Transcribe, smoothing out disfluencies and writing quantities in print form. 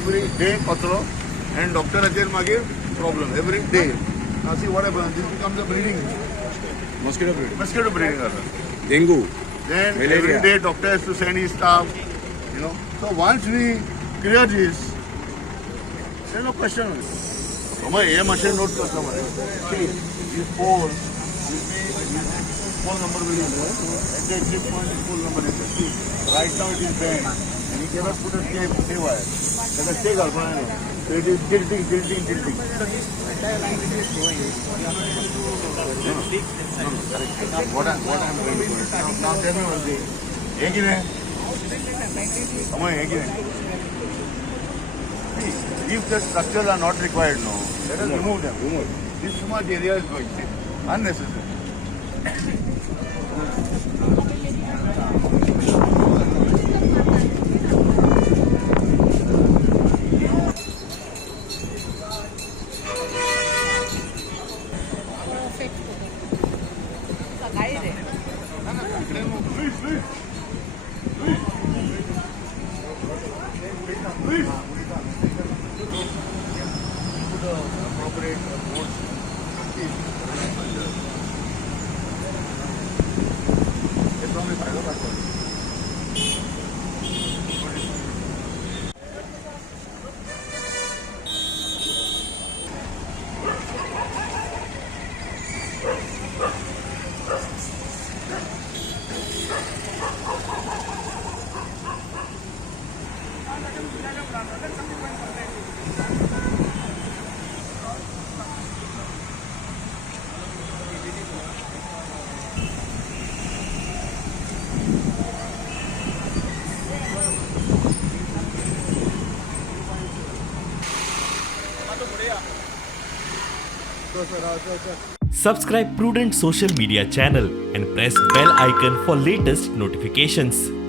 every day kotro, and doctor again magir problem every day. Now see what happens. This becomes a breeding. Mosquito breeding. Mosquito breeding. Dengue. Then Malaria. every day doctor has to send his staff. You know. So once we clear this, there's no question. ये machine note करता हूँ. See, this phone number will be there. At the exit point, this phone number is there. See, right now it is bent, and you cannot put a stay wire. Let us stay galvanized. So it is tilting. So this entire line which is going, we are going to fix this side. No, correct. What I'm trying to do is, now tell me one thing. एक ही है. हमारे एक ही है. See, if the structures are not required now, let us remove them. This too much area is going. See, unnecessary. Subscribe Prudent social media channel and press bell icon for latest notifications.